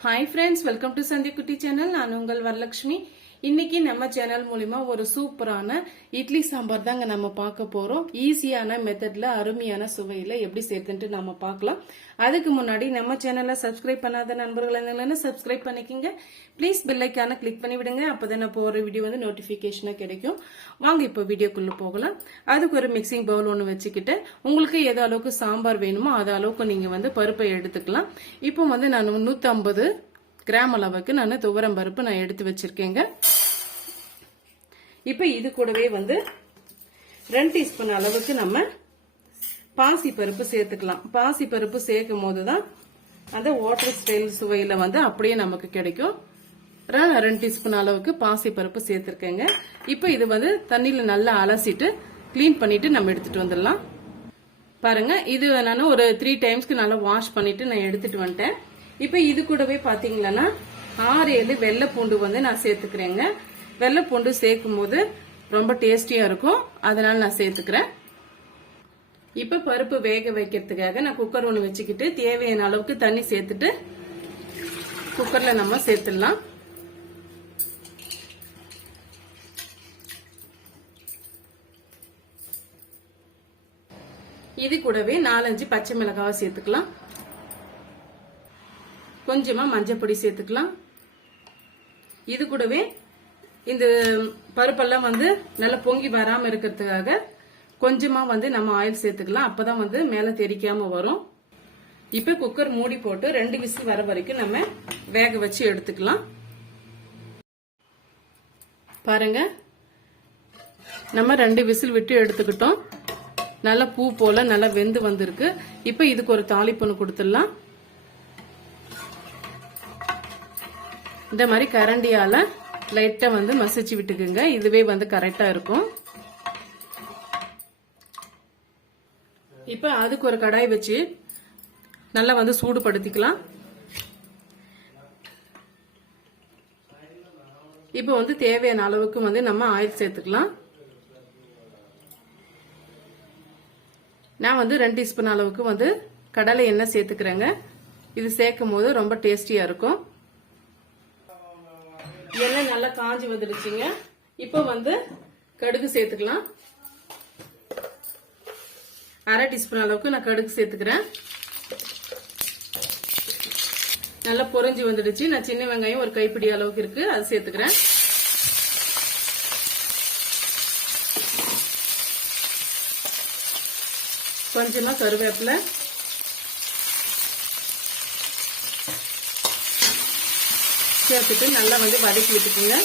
Hi friends welcome to Sandhya Kuti channel ನಾನು ಉಂಗಲ್ ವರಲಕ್ಷ್ಮಿ இன்னைக்கு நம்ம சேனல் மூலிமா ஒரு சூப்பரான இட்லி சாம்பார் தாங்க நம்ம பார்க்க போறோம். ஈஸியான மெத்தட்ல அருமையான சுவையில எப்படி சேர்த்துட்டு நம்ம பார்க்கலாம். அதுக்கு முன்னாடி நம்ம சேனலை சப்ஸ்கிரைப் பண்ணாத நண்பர்கள் இருந்தாங்கன்னா சப்ஸ்கிரைப் பண்ணிக்கோங்க. ப்ளீஸ் பெல்லைக்கான கிளிக் பண்ணி விடுங்க. அப்பதான் நான் போற வீடியோ வந்து நோட்டிபிகேஷனா கிடைக்கும். வாங்க இப்போ வீடியோக்குள்ள போகலாம். அதுக்கு ஒரு மிக்சிங் பவுல் ஒன்று வச்சுக்கிட்டு உங்களுக்கு எது அளவுக்கு சாம்பார் வேணுமோ அது அளவுக்கு நீங்க வந்து பருப்பை எடுத்துக்கலாம். இப்போ வந்து நான் நூற்றம்பது கிராம் அளவுக்கு நான் துவரம் பருப்பு நான் எடுத்து வச்சிருக்கேங்க. இப்போ இது கூடவே வந்து ரெண்டு டீஸ்பூன் அளவுக்கு நம்ம பாசி பருப்பு சேர்த்துக்கலாம். பாசி பருப்பு சேர்க்கும் போது தான் அந்த வாட்டர் ஸ்டைல் சுவையில வந்து அப்படியே நமக்கு கிடைக்கும். ரெண்டு டீஸ்பூன் அளவுக்கு பாசி பருப்பு சேர்த்துருக்கேங்க. இப்போ இது வந்து தண்ணியில நல்லா அலசிட்டு க்ளீன் பண்ணிட்டு நம்ம எடுத்துட்டு வந்துடலாம். பாருங்க இது நான் ஒரு த்ரீ டைம்ஸ்க்கு நல்லா வாஷ் பண்ணிட்டு நான் எடுத்துட்டு வந்துட்டேன். இப்போ இது கூடவே பாத்தீங்கன்னா ஆறு ஏழு வெள்ளை பூண்டு வந்து நான் சேர்த்துக்கிறேங்க. வெள்ளை பூண்டு சேர்க்கும் போது ரொம்ப டேஸ்டியா இருக்கும். அதனால நான் சேர்த்துக்கிறேன். இப்ப பருப்பு வேக வைக்கிறதுக்காக நான் குக்கர் ஒன்று வச்சுக்கிட்டு தேவையான அளவுக்கு தண்ணி சேர்த்துட்டு குக்கர்ல நம்ம சேர்த்துடலாம். இது கூடவே நாலஞ்சு பச்சை மிளகாவை சேர்த்துக்கலாம். கொஞ்சமா மஞ்சள் பொடி சேர்த்துக்கலாம். இது கூடவே இந்த பருப்பெல்லாம் வந்து நல்லா பொங்கி வராம இருக்கிறதுக்காக கொஞ்சமா வந்து நம்ம ஆயில் சேர்த்துக்கலாம். அப்பதான் வந்து மேல தெரிக்காம வரும். இப்ப குக்கர் மூடி போட்டு ரெண்டு விசில் வர வரைக்கும் நம்ம வேக வச்சு எடுத்துக்கலாம். பாருங்க. நம்ம ரெண்டு விசில் விட்டு எடுத்துக்கிட்டோம். நல்லா பூ போல நல்லா வெந்து வந்திருக்கு. இப்ப இதுக்கு ஒரு தாளிப்பொண்ணு கொடுத்துடலாம். இந்த மாதிரி கரண்டியால லைட்டா வந்து மசிச்சு விட்டுக்குங்க. இதுவே வந்து கரெக்டா இருக்கும். இப்ப அதுக்கு ஒரு கடாய் வச்சு நல்லா வந்து சூடுபடுத்திக்கலாம். இப்ப வந்து தேவையான அளவுக்கு வந்து நம்ம ஆயில் சேர்த்துக்கலாம். நான் வந்து ரெண்டு டீஸ்பூன் அளவுக்கு வந்து கடலை எண்ணெய் சேர்த்துக்கிறேங்க. இது சேர்க்கும் போது ரொம்ப டேஸ்டியா இருக்கும். எண்ணெய் நல்லா காஞ்சி வந்துடுச்சுங்க. இப்போ வந்து கடுகு சேர்த்துக்கலாம். அரை டீஸ்பூன் அளவுக்கு நான் கடுகு சேர்த்துக்கிறேன். நல்லா பொறிஞ்சி வந்துடுச்சு. நான் சின்ன வெங்காயம் ஒரு கைப்பிடி அளவுக்கு இருக்கு அது சேர்த்துக்கிறேன். கொஞ்சமா கருவேப்பிலை சேர்த்துட்டு நல்லா வந்து வதக்கி விட்டுக்குங்க.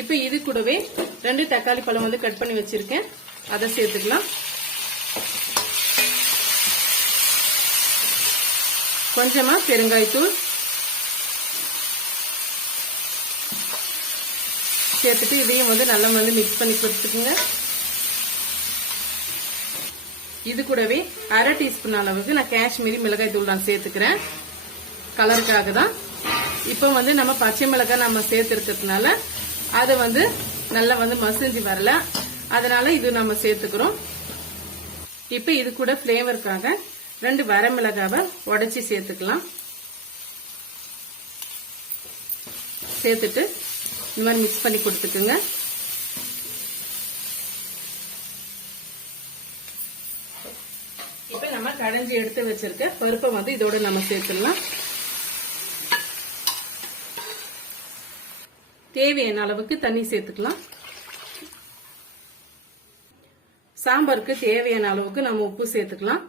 இப்போ இது கூடவே ரெண்டு தக்காளி பழம் வந்து கட் பண்ணி வச்சிருக்கேன். அதை சேர்த்துக்கலாம். கொஞ்சமா பெருங்காயத்தூள் சேர்த்துட்டு இதையும் வந்து நல்லா வந்து மிக்ஸ் பண்ணி கொடுத்துக்குங்க. இது கூடவே அரை டீஸ்பூன் அளவுக்கு நான் காஷ்மீரி மிளகாய் தூள் நான் சேர்த்துக்கிறேன். கலருக்காக தான். இப்போ வந்து நம்ம பச்சை மிளகாய் நம்ம சேர்த்துருக்கிறதுனால அதை வந்து நல்லா வந்து மசிஞ்சு வரல. அதனால இது நம்ம சேர்த்துக்கிறோம். இப்போ இது கூட ஃப்ளேவருக்காக ரெண்டு வரமிளகாவை உடச்சி சேர்த்துக்கலாம். சேர்த்துட்டு இந்த மாதிரி மிக்ஸ் பண்ணி கொடுத்துக்குங்க இப்ப நம்ம கடைஞ்சி எடுத்து வச்சிருக்க பருப்பை வந்து இதோட நம்ம சேர்த்துடலாம். தேவையான அளவுக்கு தண்ணி சேர்த்துக்கலாம். சாம்பாருக்கு தேவையான அளவுக்கு நம்ம உப்பு சேர்த்துக்கலாம்.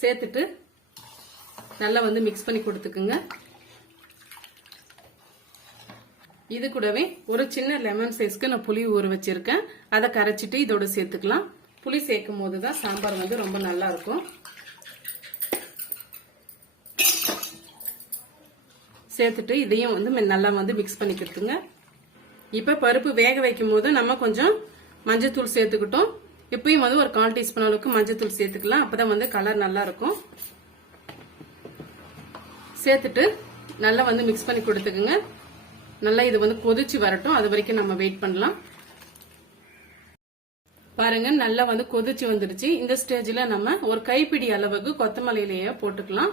சேர்த்துட்டு நல்லா வந்து மிக்ஸ் பண்ணி கொடுத்துக்குங்க. இது கூடவே ஒரு சின்ன லெமன் சைஸ்க்கு நான் புளி ஊற வச்சிருக்கேன். அதை கரைச்சிட்டு இதோட சேர்த்துக்கலாம். புளி சேர்க்கும் போது தான் சாம்பார் வந்து ரொம்ப நல்லா இருக்கும். சேர்த்துட்டு இதையும் வந்து மெ- நல்லா வந்து மிக்ஸ் பண்ணிக்கிட்டுங்க இப்போ பருப்பு வேக வைக்கும் போது நம்ம கொஞ்சம் மஞ்சத்தூள் சேர்த்துக்கிட்டோம். இப்பயும் வந்து ஒரு கால் டீஸ்பூன் அளவுக்கு மஞ்சத்தூள் சேர்த்துக்கலாம். அப்போதான் வந்து கலர் நல்லா இருக்கும். சேர்த்துட்டு நல்லா வந்து மிக்ஸ் பண்ணி கொடுத்துக்குங்க. நல்லா இது வந்து கொதிச்சு வரட்டும். அது வரைக்கும் நம்ம வெயிட் பண்ணலாம். பாருங்க நல்லா வந்து கொதிச்சு வந்துருச்சு இந்த ஸ்டேஜ்ல நம்ம ஒரு கைப்பிடி அளவுக்கு கொத்தமல்லையிலேயே போட்டுக்கலாம்.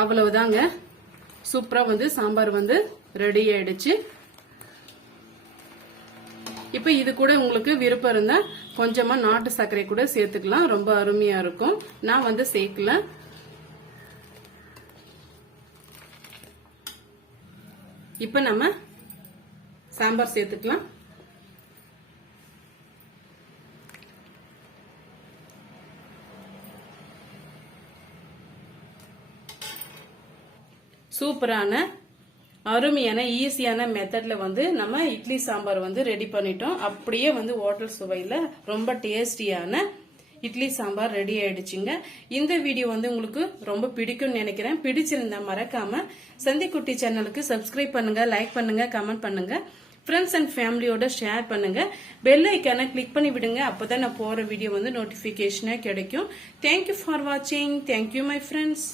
அவ்வளவுதாங்க. சூப்பரா வந்து சாம்பார் வந்து ரெடி ஆயிடுச்சு. இப்ப இது கூட உங்களுக்கு விருப்பம் இருந்தா கொஞ்சமா நாட்டு சர்க்கரை கூட சேர்த்துக்கலாம். ரொம்ப அருமையா இருக்கும். நான் வந்து சேர்க்கல. இப்ப நம்ம சாம்பார் சேர்த்துக்கலாம். சூப்பரான அருமையான ஈஸியான மெத்தட்ல வந்து நம்ம இட்லி சாம்பார் வந்து ரெடி பண்ணிட்டோம். அப்படியே வந்து ஹோட்டல் சுவையில் ரொம்ப டேஸ்டியான இட்லி சாம்பார் ரெடி ஆயிடுச்சுங்க. இந்த வீடியோ வந்து உங்களுக்கு ரொம்ப பிடிக்கும்னு நினைக்கிறேன். பிடிச்சிருந்தா மறக்காம சந்திக்குட்டி சேனலுக்கு சப்ஸ்கிரைப் பண்ணுங்க லைக் பண்ணுங்க கமெண்ட் பண்ணுங்க. ஃப்ரெண்ட்ஸ் அண்ட் ஃபேமிலியோட ஷேர் பண்ணுங்க. பெல் ஐக்கான கிளிக் பண்ணி விடுங்க. அப்பதான் நான் போற வீடியோ வந்து நோட்டிபிகேஷனா கிடைக்கும். தேங்க்யூ ஃபார் வாட்சிங் தேங்க்யூ மை ஃப்ரெண்ட்ஸ்